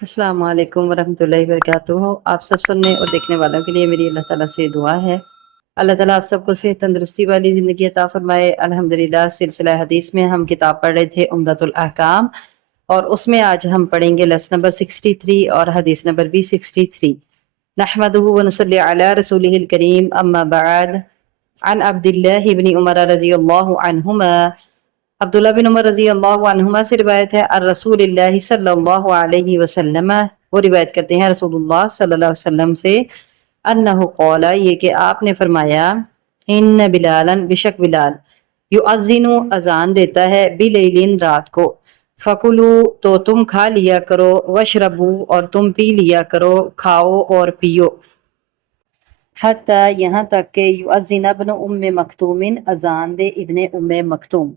अस्सलाम वालेकुम वरहमतुल्लाहि वबरकातुहू। आप सब सुनने और देखने वालों के लिए मेरी अल्लाह ताला से दुआ है। अल्लाह ताला आप सबको सेहत तंदुरुस्ती वाली ज़िंदगी अता फरमाए। अल्हम्दुलिल्लाह, सिलसिला हदीस में हम किताब पढ़ रहे थे उम्दतुल अहकाम, और उसमें आज हम पढ़ेंगे लेसन नंबर 63 और हदीस नंबर भी 63। नहमदुहु व नुसल्ली अला रसूलिहिल करीम, अम्मा बअद। अन अब्दिल्लाह इब्न उमर रज़ियल्लाहु अन्हुमा, अब्दुल्ला बिन उमर रज़ी अल्लाहु अन्हुमा से रिवायत है, अर रसूलिल्लाह सल्लल्लाहु अलैहि वसल्लम, वो रिवायत करते हैं रसूलुल्लाह सल्लल्लाहु अलैहि वसल्लम से, अन्नहु क़ाला, ये कि आपने फरमाया, इन्न बिलालन, बेशक बिलाल, युअज़्ज़िनु, अजान देता है, बिलैलिन, रात को, फकुलू, तो तुम खा लिया करो, वशरबू, और तुम पी लिया करो, खाओ और पियो, हत्ता, यहाँ तक के युअज़्ज़िन इब्न उम्मे मक्तूमिन, अजान दे इब्ने उम्मे मक्तूम।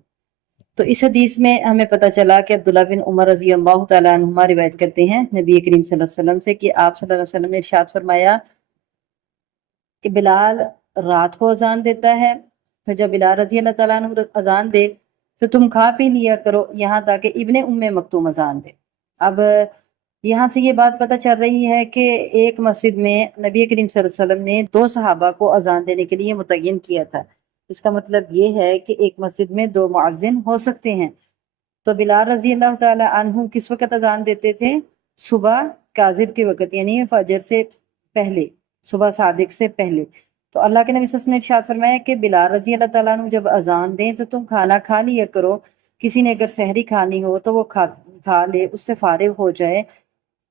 तो इस हदीस में हमें पता चला कि अब्दुल्ला बिन उमर रज़ी अल्लाह तआला अन्हुमा रिवायत करते हैं नबी करीम सल्लल्लाहु अलैहि वसल्लम से कि आप सल्लल्लाहु अलैहि वसल्लम ने इरशाद फरमाया कि बिलाल रात को अजान देता है, फिर जब बिलाल रज़ी अल्लाह तआला अन्हु अजान दे तो तुम खा पी लिया करो, यहाँ तक कि इब्ने उम्मे मक्तूम अजान दे। अब यहाँ से ये बात पता चल रही है कि एक मस्जिद में नबी करीम सल्लल्लाहु अलैहि वसल्लम ने दो सहाबा को अजान देने के लिए मुतय्यन किया था। इसका मतलब ये है कि एक मस्जिद में दो मुअज्जिन हो सकते हैं। तो बिलाल रजी अल्लाह ताला अन्हु किस वक़्त अजान देते थे? सुबह काजिब के वक़्त, यानी फजर से पहले, सुबह सादिक से पहले। तो अल्लाह के नबी सल्लल्लाहु अलैहि वसल्लम ने इरशाद फरमाया कि बिलाल रजी अल्लाह ताला अन्हु जब अजान दें तो तुम खाना खा लिया करो। किसी ने अगर सहरी खानी हो तो वो खा ले, उससे फारिग हो जाए,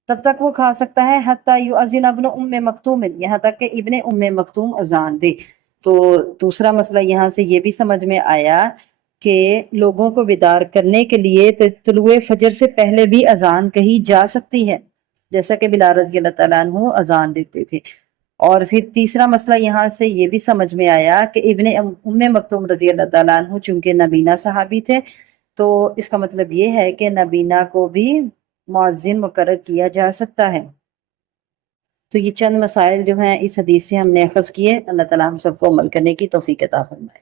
तब तक वो खा सकता है, हत्ता युअज़्ज़िन इब्न उम्मे मक्तूम, यहाँ तक कि इब्ने उम्मे मक्तूम अजान दे। तो दूसरा मसला यहाँ से ये भी समझ में आया कि लोगों को बेदार करने के लिए तुलुए फजर से पहले भी अजान कही जा सकती है, जैसा कि बिलाल रज़ी अल्लाह तआला अन्हु अजान देते थे। और फिर तीसरा मसला यहाँ से ये भी समझ में आया कि इब्ने उम्मे मक्तूम रज़ी अल्लाह तआला अन्हु चूंकि नबीना सहाबी थे, तो इसका मतलब ये है कि नबीना को भी मुअज्जिन मुकर्रर किया जा सकता है। तो ये चंद मसाइल जो हैं इस हदीस से हमने अखज़ किए। अल्लाह ताला हम सबको अमल करने की तौफीक अता फरमाए।